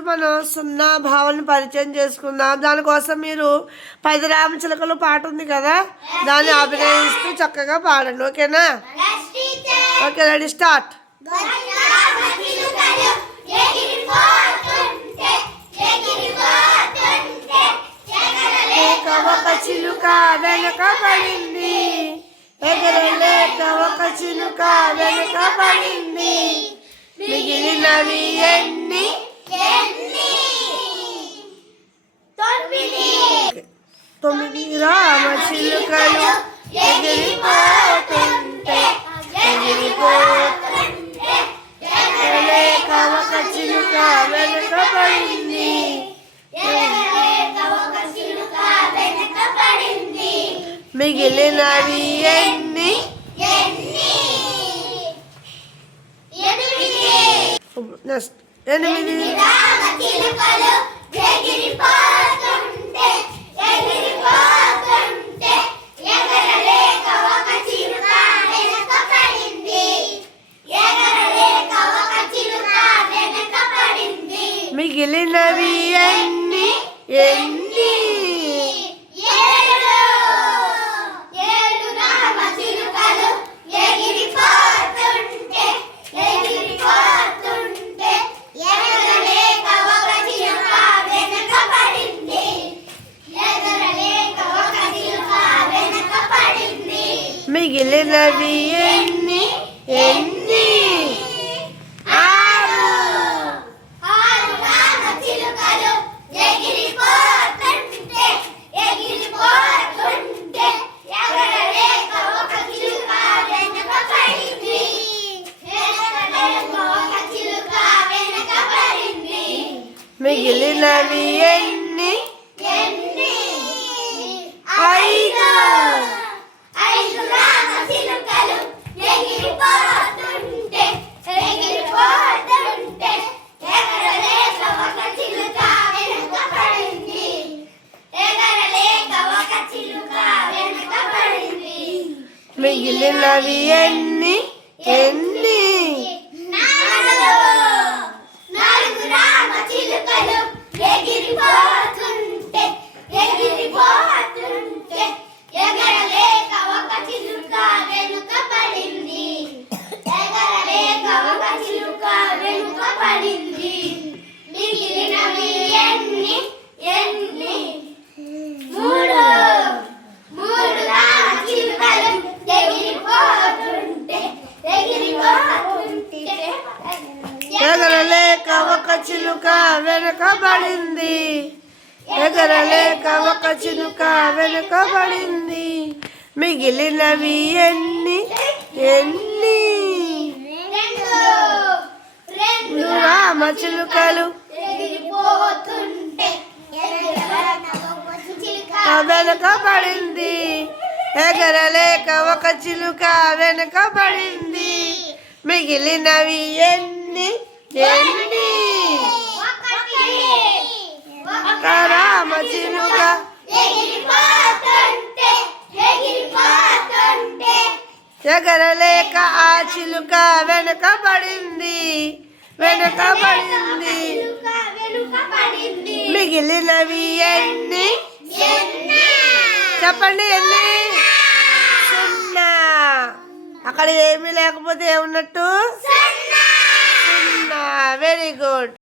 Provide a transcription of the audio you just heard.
ఈరోజు మనం సున్నా భావాలను పరిచయం చేసుకుందాం. దానికోసం మీరు 10 రామచిలకలు పాట ఉంది కదా, దాన్ని అభినయిస్తూ చక్కగా పాడండి. ఓకేనా? Okay, ready, start. ఒక చిలుక వెనక పడింది, ఎగరలేక ఒక చిలుక వెనక పడింది, మిగిలినవి ఎన్ని? 9 రామచిలుకలు ఎగిరిపోతుంటే ఎగరలేక ఒక చిలుక వెనక పడింది, మిగిలినవి ఎన్ని? 8 రామచిలుకలు ఎగిరిపోతుంటే ఎగరలేక ఒక చిలుక వెనక పడింది, మిగిలినవి ఎన్ని? 7 రామచిలుకలు ఎగిరిపోతుంటే ఎగరలేక ఒక చిలుక వెనక పడింది, మిగిలినవి ఎన్ని? 6 రామచిలుకలు ఎగిరిపోతుంటే ఎగరలేక ఒక చిలుక వెనక పడింది, మిగిలినవి ఎన్ని? 5 రామచిలుకలు ఎగిరిపోతుంటే ఎగరలేక ఒక చిలుక వెనక పడింది, మిగిలినవి ఎన్ని? 4 రామచిలుకలు ఎగిరిపోతుంటే ఎగరలేక ఒక చిలుక వెనుక పడింది, మిగిలినవి ఎన్ని? 3 రామచిలుకలు ఎగిరిపోతుంటే ఎగరలేక ఒక చిలుక వెనక పడింది, ఎగరలేక ఒక చిలుక వెనక పడింది, మిగిలినవి ఎన్ని? 2 రామచిలుకలు ఎగిరిపోతుంటే వెనక పడింది, ఎగరలేక ఒక చిలుక వెనక పడింది, మిగిలినవి ఎన్ని? 1 రామచిలుక ఎగరలేక ఆ చిలుక వెనక పడింది, మిగిలినవి ఎన్ని? చెప్పండి, ఎన్ని? 0. అక్కడ ఏమీ లేకపోతే ఏమున్నట్టు? 0. Very good.